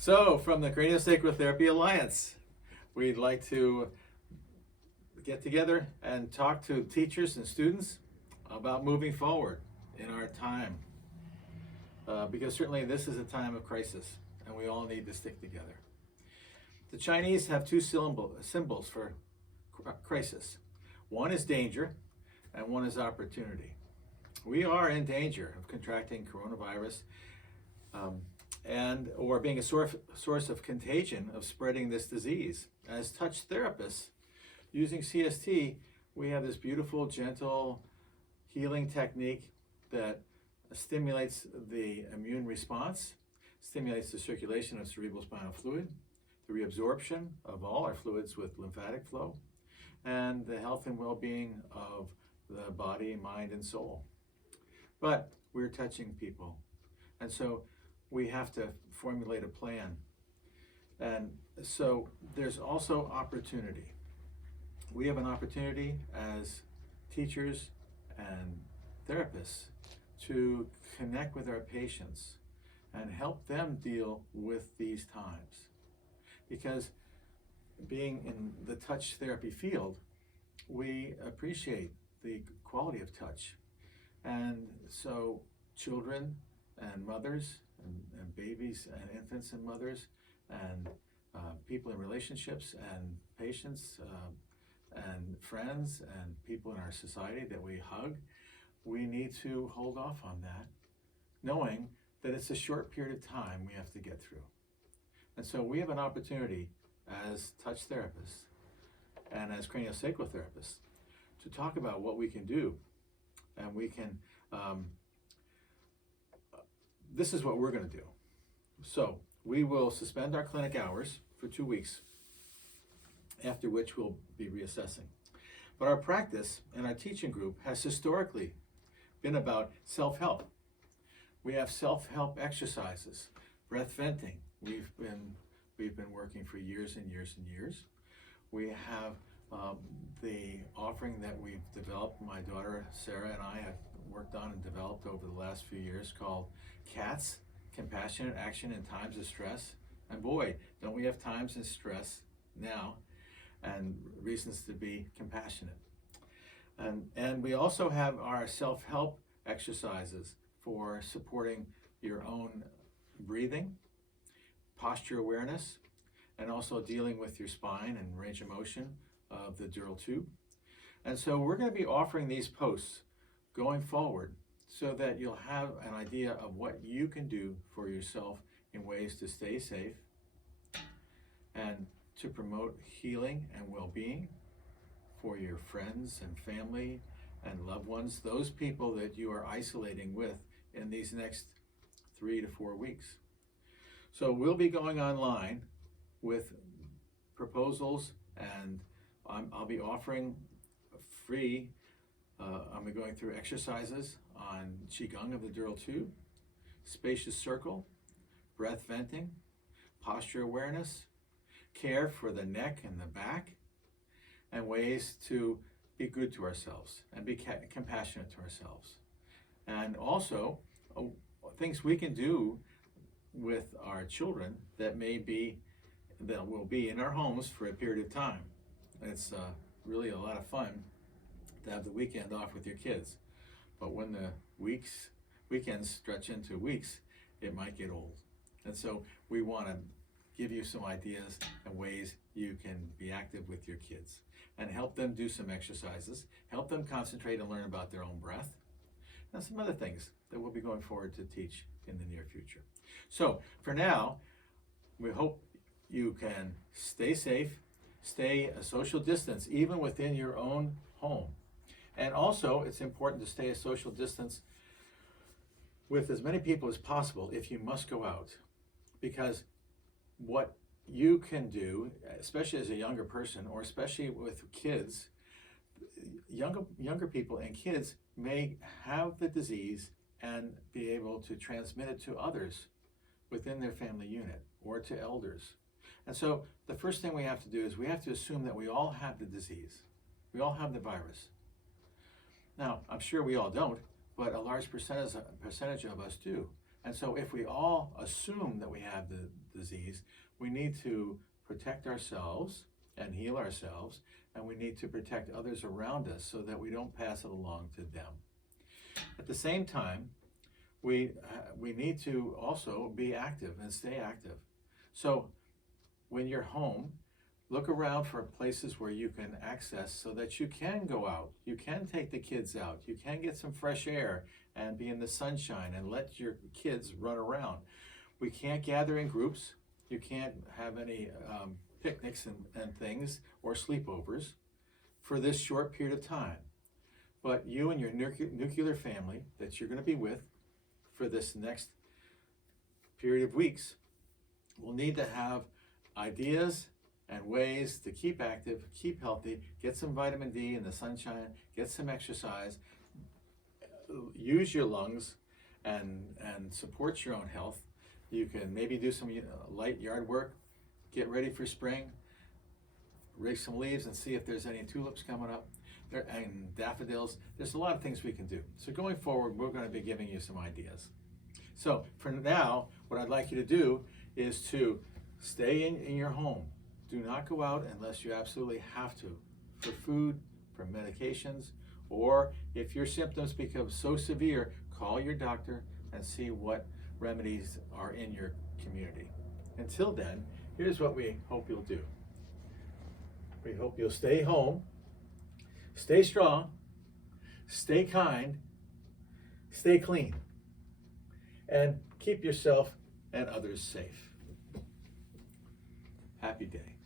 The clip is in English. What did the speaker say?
So, from the Craniosacral Therapy Alliance, we'd like to get together and talk to teachers and students about moving forward in our time. Because certainly this is a time of crisis and we all need to stick together. The Chinese have two symbols for crisis. One is danger and one is opportunity. We are in danger of contracting coronavirus and or being a source of contagion of spreading this disease. As touch therapists, using CST, we have this beautiful, gentle healing technique that stimulates the immune response, stimulates the circulation of cerebrospinal fluid, the reabsorption of all our fluids with lymphatic flow, and the health and well-being of the body, mind, and soul. But we're touching people, and so we have to formulate a plan. And so there's also opportunity. We have an opportunity as teachers and therapists to connect with our patients and help them deal with these times. Because being in the touch therapy field, we appreciate the quality of touch. And so children and mothers and babies and infants and mothers and people in relationships and patients and friends and people in our society that we hug, we need to hold off on that, knowing that it's a short period of time we have to get through. And so we have an opportunity as touch therapists and as craniosacral therapists to talk about what we can do. And we can, this is what we're going to do. So we will suspend our clinic hours for 2 weeks, after which we'll be reassessing. But our practice and our teaching group has historically been about self-help. We have self-help exercises, breath venting. We've been working for years and years and years. We have the offering that we've developed, my daughter Sarah and I have worked on and developed over the last few years, called CATS, Compassionate Action in Times of Stress. And boy, don't we have times in stress now and reasons to be compassionate. And we also have our self-help exercises for supporting your own breathing, posture awareness, and also dealing with your spine and range of motion of the dural tube. And so we're going to be offering these posts going forward so that you'll have an idea of what you can do for yourself in ways to stay safe and to promote healing and well-being for your friends and family and loved ones, those people that you are isolating with in these next 3 to 4 weeks. So we'll be going online with proposals, and I'll be offering free, I'll be going through exercises on Qigong of the dural tube, spacious circle, breath venting, posture awareness, care for the neck and the back, and ways to be good to ourselves and be compassionate to ourselves. And also things we can do with our children that will be in our homes for a period of time. It's really a lot of fun to have the weekend off with your kids. But when the weekends stretch into weeks, it might get old. And so we want to give you some ideas and ways you can be active with your kids and help them do some exercises, help them concentrate and learn about their own breath, and some other things that we'll be going forward to teach in the near future. So for now, we hope you can stay safe, stay a social distance, even within your own home. And also, it's important to stay a social distance with as many people as possible if you must go out. Because what you can do, especially as a younger person, or especially with kids, younger people and kids may have the disease and be able to transmit it to others within their family unit or to elders. And so the first thing we have to do is we have to assume that we all have the disease. We all have the virus. Now, I'm sure we all don't, but a large percentage of us do. And so if we all assume that we have the disease, we need to protect ourselves and heal ourselves, and we need to protect others around us so that we don't pass it along to them. At the same time, we need to also be active and stay active. So when you're home, look around for places where you can access so that you can go out, you can take the kids out, you can get some fresh air and be in the sunshine and let your kids run around. We can't gather in groups. You can't have any picnics and things or sleepovers for this short period of time. But you and your nuclear family that you're going to be with for this next period of weeks will need to have ideas and ways to keep active, keep healthy, get some vitamin D in the sunshine, get some exercise, use your lungs, and support your own health. You can maybe do some light yard work, get ready for spring, rake some leaves and see if there's any tulips coming up and daffodils. There's a lot of things we can do. So going forward, we're going to be giving you some ideas. So for now, what I'd like you to do is to stay in your home. Do not go out unless you absolutely have to, for food, for medications, or if your symptoms become so severe, call your doctor and see what remedies are in your community. Until then, here's what we hope you'll do. We hope you'll stay home, stay strong, stay kind, stay clean, and keep yourself and others safe. Happy day.